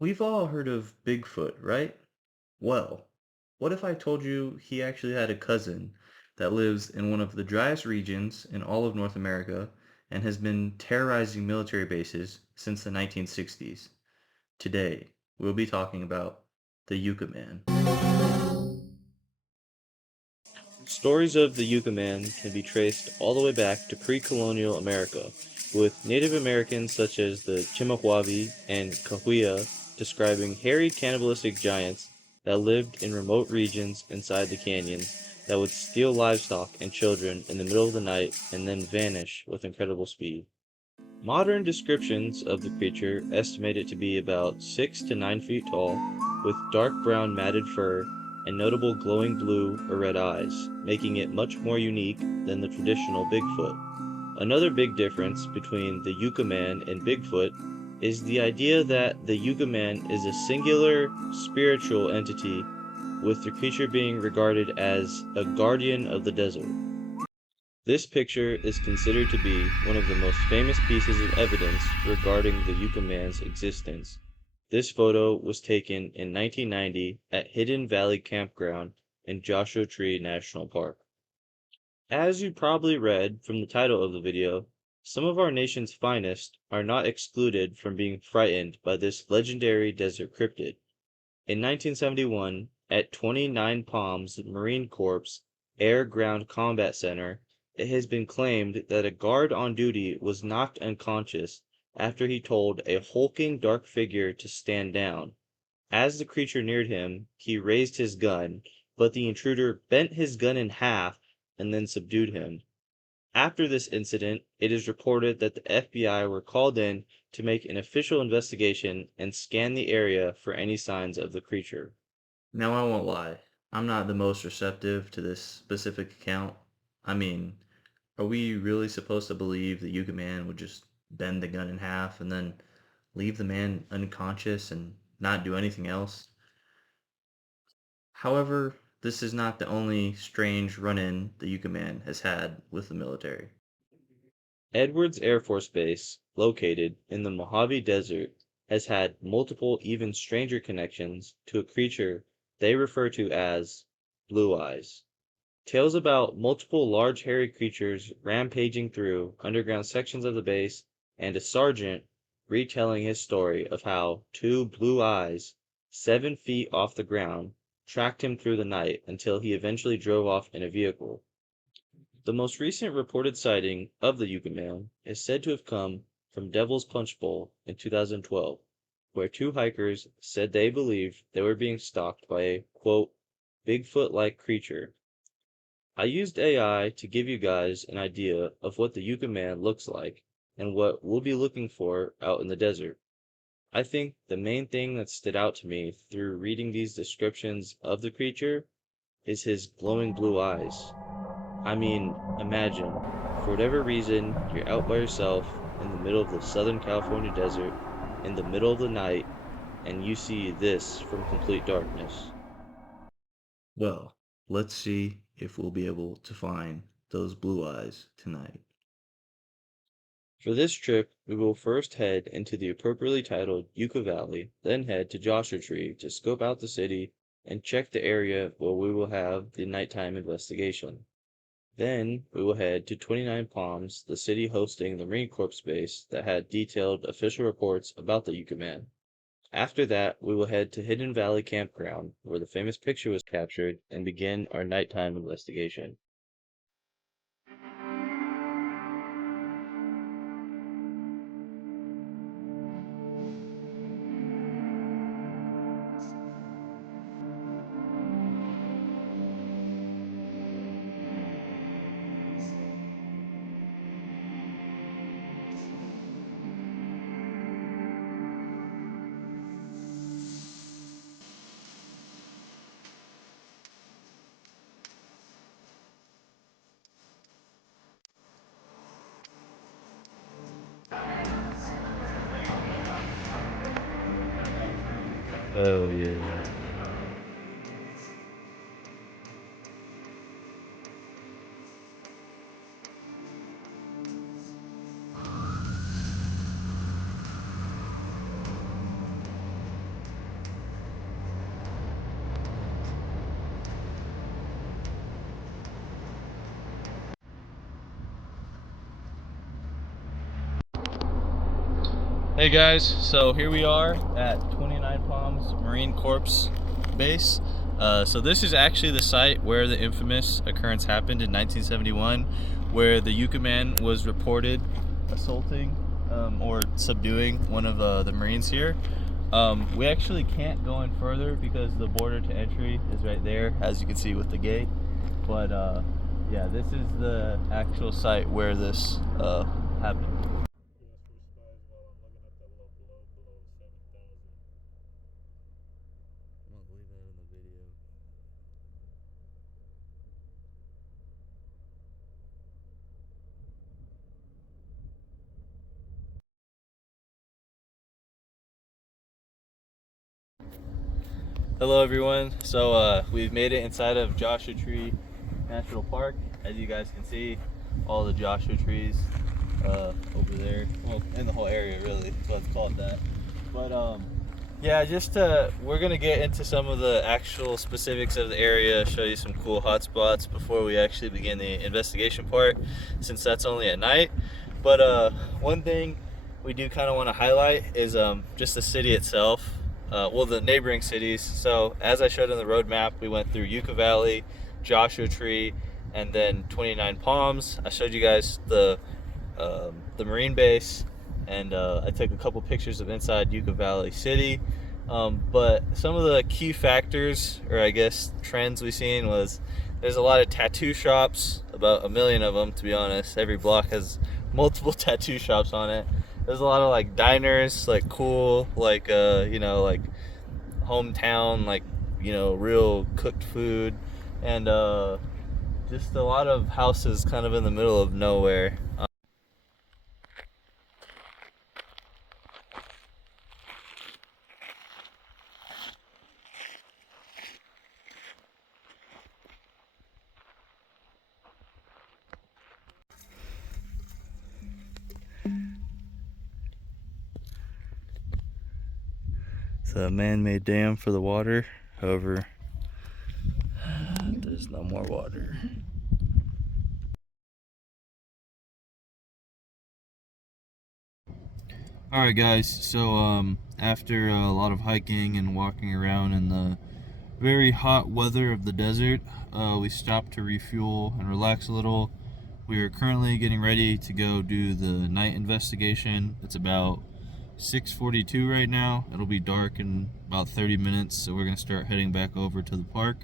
We've all heard of Bigfoot, right? Well, what if I told you he actually had a cousin that lives in one of the driest regions in all of North America and has been terrorizing military bases since the 1960s? Today, we'll be talking about the Yucca Man. Stories of the Yukaman can be traced all the way back to pre-colonial America, with Native Americans such as the Chimahwavi and Cahuilla describing hairy cannibalistic giants that lived in remote regions inside the canyons that would steal livestock and children in the middle of the night and then vanish with incredible speed. Modern descriptions of the creature estimate it to be about 6 to 9 feet tall, with dark brown matted fur and notable glowing blue or red eyes, making it much more unique than the traditional Bigfoot. Another big difference between the Yucca Man and Bigfoot is the idea that the Yucca Man is a singular spiritual entity, with the creature being regarded as a guardian of the desert. This picture is considered to be one of the most famous pieces of evidence regarding the Yucca Man's existence. This photo was taken in 1990 at Hidden Valley Campground in Joshua Tree National Park. As you probably read from the title of the video, some of our nation's finest are not excluded from being frightened by this legendary desert cryptid. In 1971, at 29 Palms Marine Corps Air Ground Combat Center, it has been claimed that a guard on duty was knocked unconscious after he told a hulking dark figure to stand down. As the creature neared him, he raised his gun, but the intruder bent his gun in half and then subdued him. After this incident, it is reported that the FBI were called in to make an official investigation and scan the area for any signs of the creature. Now, I won't lie, I'm not the most receptive to this specific account. I mean, are we really supposed to believe that Yucca Man would just bend the gun in half and then leave the man unconscious and not do anything else? However, this is not the only strange run-in the Yucca Man has had with the military. Edwards Air Force Base, located in the Mojave Desert, has had multiple even stranger connections to a creature they refer to as Blue Eyes. Tales about multiple large hairy creatures rampaging through underground sections of the base, and a sergeant retelling his story of how two blue eyes, 7 feet off the ground, tracked him through the night until he eventually drove off in a vehicle. The most recent reported sighting of the Yucca Man is said to have come from Devil's Punch Bowl in 2012, where two hikers said they believed they were being stalked by a, quote, Bigfoot-like creature. I used AI to give you guys an idea of what the Yucca Man looks like and what we'll be looking for out in the desert. I think the main thing that stood out to me through reading these descriptions of the creature is his glowing blue eyes. I mean, imagine, for whatever reason, you're out by yourself in the middle of the Southern California desert in the middle of the night and you see this from complete darkness. Well, let's see if we'll be able to find those blue eyes tonight. For this trip, we will first head into the appropriately titled Yucca Valley, then head to Joshua Tree to scope out the city and check the area where we will have the nighttime investigation. Then we will head to 29 Palms, the city hosting the Marine Corps base that had detailed official reports about the Yucca Man. After that, we will head to Hidden Valley Campground, where the famous picture was captured, and begin our nighttime investigation. Oh yeah. Hey guys, so here we are at 29 Palms Marine Corps Base. So this is actually the site where the infamous occurrence happened in 1971, where the Yukaman was reported assaulting or subduing one of the Marines here. We actually can't go in further because the border to entry is right there, as you can see with the gate. But yeah, this is the actual site where this happened. Hello everyone. So we've made it inside of Joshua Tree National Park. As you guys can see, all the Joshua trees over there. Well, in the whole area really, so it's called that. But yeah, just we're gonna get into some of the actual specifics of the area, show you some cool hot spots before we actually begin the investigation part, since that's only at night. But one thing we do kind of want to highlight is just the city itself. Well, the neighboring cities. So as I showed on the road map, we went through Yucca Valley, Joshua Tree, and then 29 Palms. I showed you guys the Marine base, and I took a couple pictures of inside Yucca Valley City. But some of the key factors, or I guess trends we seen, was there's a lot of tattoo shops, about a million of them to be honest. Every block has multiple tattoo shops on it. There's a lot of like diners, like cool, like like hometown, like real cooked food, and just a lot of houses kind of in the middle of nowhere. It's a man-made dam for the water. However, there's no more water. Alright guys, so after a lot of hiking and walking around in the very hot weather of the desert, we stopped to refuel and relax a little. We are currently getting ready to go do the night investigation. It's about 6:42 right now. It'll be dark in about 30 minutes, so we're going to start heading back over to the park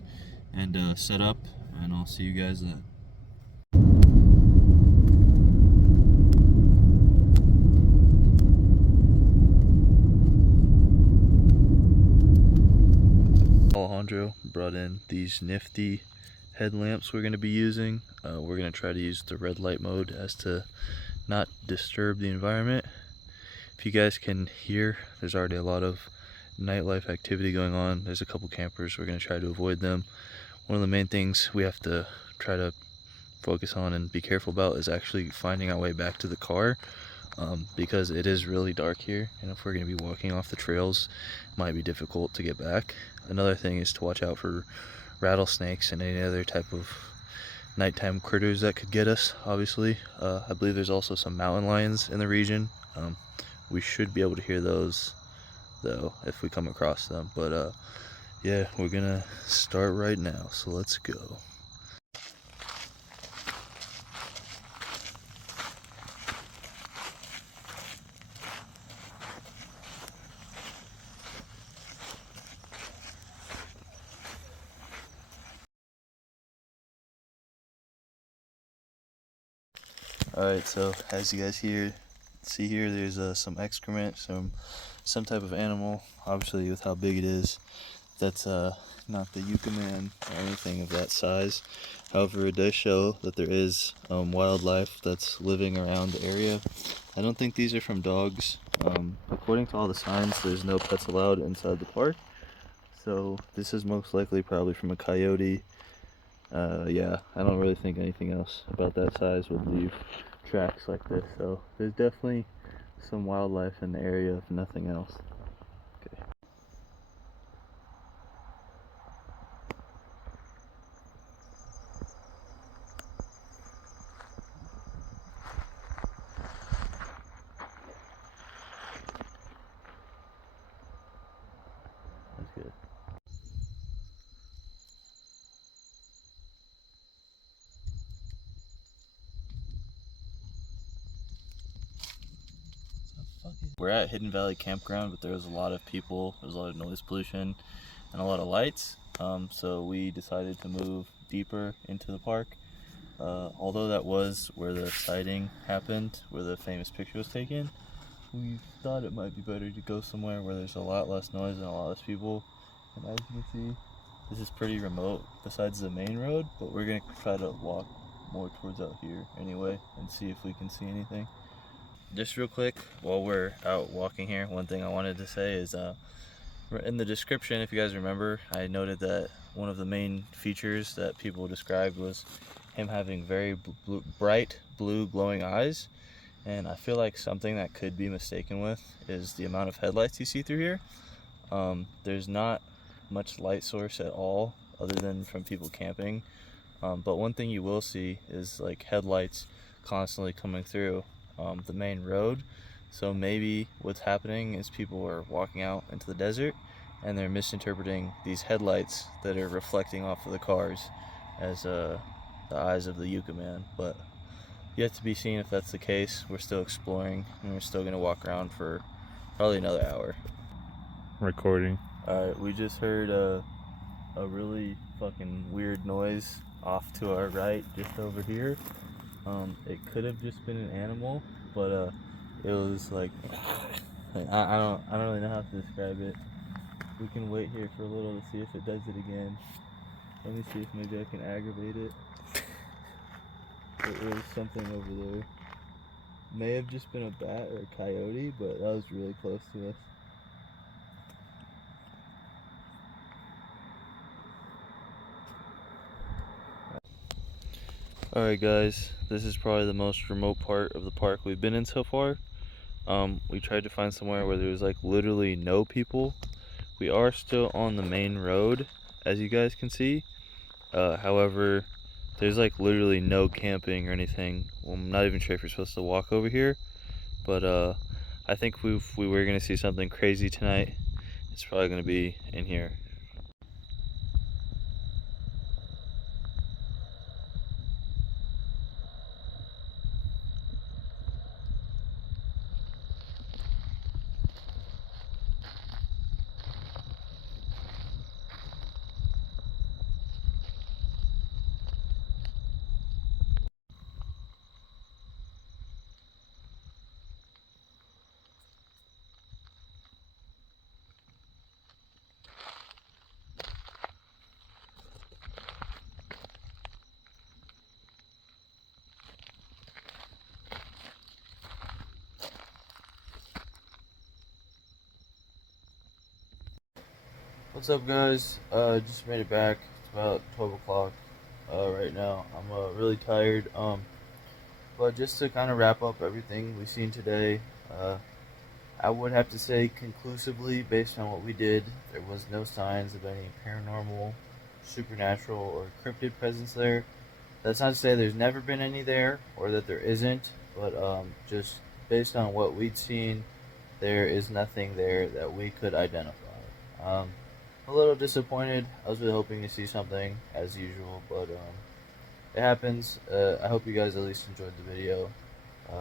and set up, and I'll see you guys then. Alejandro brought in these nifty headlamps we're going to be using. We're going to try to use the red light mode as to not disturb the environment. If you guys can hear, there's already a lot of nightlife activity going on. There's a couple campers. We're going to try to avoid them. One of the main things we have to try to focus on and be careful about is actually finding our way back to the car, because it is really dark here, and if we're going to be walking off the trails, it might be difficult to get back. Another thing is to watch out for rattlesnakes and any other type of nighttime critters that could get us, obviously. I believe there's also some mountain lions in the region. We should be able to hear those though if we come across them, but yeah, we're gonna start right now, so let's go. Alright, so as you guys see here, there's some excrement, some type of animal, obviously with how big it is. That's not the Yukaman or anything of that size. However, it does show that there is wildlife that's living around the area. I don't think these are from dogs. According to all the signs, there's no pets allowed inside the park. So this is most likely probably from a coyote. Yeah, I don't really think anything else about that size would leave tracks like this. So there's definitely some wildlife in the area, if nothing else. Okay. We're at Hidden Valley Campground, but there was a lot of people, there was a lot of noise pollution, and a lot of lights. So we decided to move deeper into the park. Although that was where the sighting happened, where the famous picture was taken, we thought it might be better to go somewhere where there's a lot less noise and a lot less people. And as you can see, this is pretty remote besides the main road, but we're gonna try to walk more towards out here anyway and see if we can see anything. Just real quick, while we're out walking here, one thing I wanted to say is in the description, if you guys remember, I noted that one of the main features that people described was him having very bright blue glowing eyes. And I feel like something that could be mistaken with is the amount of headlights you see through here. There's not much light source at all other than from people camping. But one thing you will see is like headlights constantly coming through the main road. So maybe what's happening is people are walking out into the desert and they're misinterpreting these headlights that are reflecting off of the cars as the eyes of the Yukaman. But yet to be seen if that's the case. We're still exploring and we're still gonna walk around for probably another hour. Recording. Alright, we just heard a really fucking weird noise off to our right, just over here. It could have just been an animal, but it was like I don't really know how to describe it. We can wait here for a little to see if it does it again. Let me see if maybe I can aggravate it. It was something over there. May have just been a bat or a coyote, but that was really close to us. Alright guys, this is probably the most remote part of the park we've been in so far. We tried to find somewhere where there was like literally no people. We are still on the main road, as you guys can see. However, there's like literally no camping or anything. Well, I'm not even sure if you're supposed to walk over here, but I think if we were gonna see something crazy tonight, it's probably gonna be in here. What's up, guys? Just made it back. It's about 12 o'clock right now. I'm really tired. But just to kind of wrap up everything we've seen today, I would have to say conclusively, based on what we did, there was no signs of any paranormal, supernatural, or cryptid presence there. That's not to say there's never been any there or that there isn't, but just based on what we'd seen, there is nothing there that we could identify. Um, a little disappointed. I was really hoping to see something as usual, but it happens. I hope you guys at least enjoyed the video.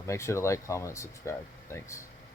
Make sure to like, comment, subscribe. Thanks.